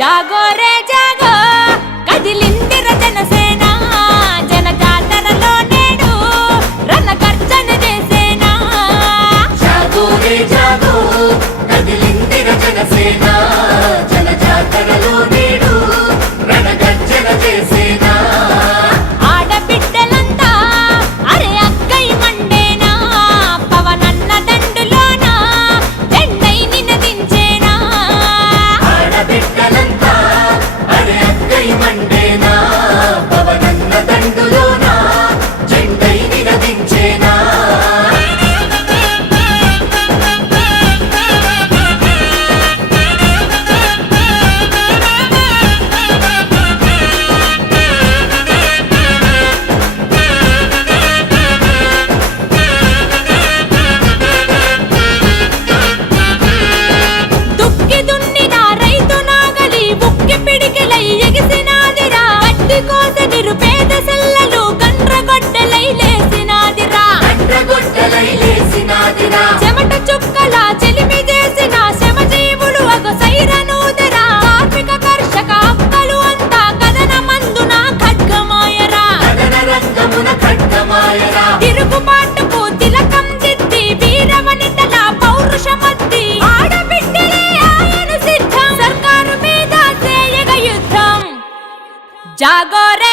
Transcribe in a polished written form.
जागो रे जागो कदिलिंदिर जनसेना जन जातरलो नेडु रणगर्जन చేసేనా जागो रे जागो कदिलिंदिर जनसेना जन जातरलो नेडु रणगर्जन చేసేనా ఆడబిడ్డలంతా అరే అక్కై మండేనా పవనన్న దండులోన జెండై నినదించేనా ఆడబిడ్డలంతా అరే అక్కై మండేనా పవనన్న దండులోన జెండై నినదించేనా దుక్కి దున్నిన రైతు నాగలి బుక్కి పిడికిలై ఎగిసినాదిరా గడ్డి కోస నిరుపేద సెల్లలు గండ్రగొడ్డలై లేసినాదిరా గండ్రగొడ్డలై లేసినాదిరా చెమట చుక్కల చెలిమి చేసిన శ్రమజీవులు అగ సైరనూదరా కార్మిక కర్షక అక్కలు అంతా కథన మందున ఖడ్గమాయరా కథన రంగమున ఖడ్గమాయరా తిరుగుబాటుకు తిలకం దిద్ది వీరవనితల పౌరుషమద్ది ఆడబిడ్డలే ఆయన సిద్ధం సర్కారు మీద చేయగ యుద్ధం జాగో రే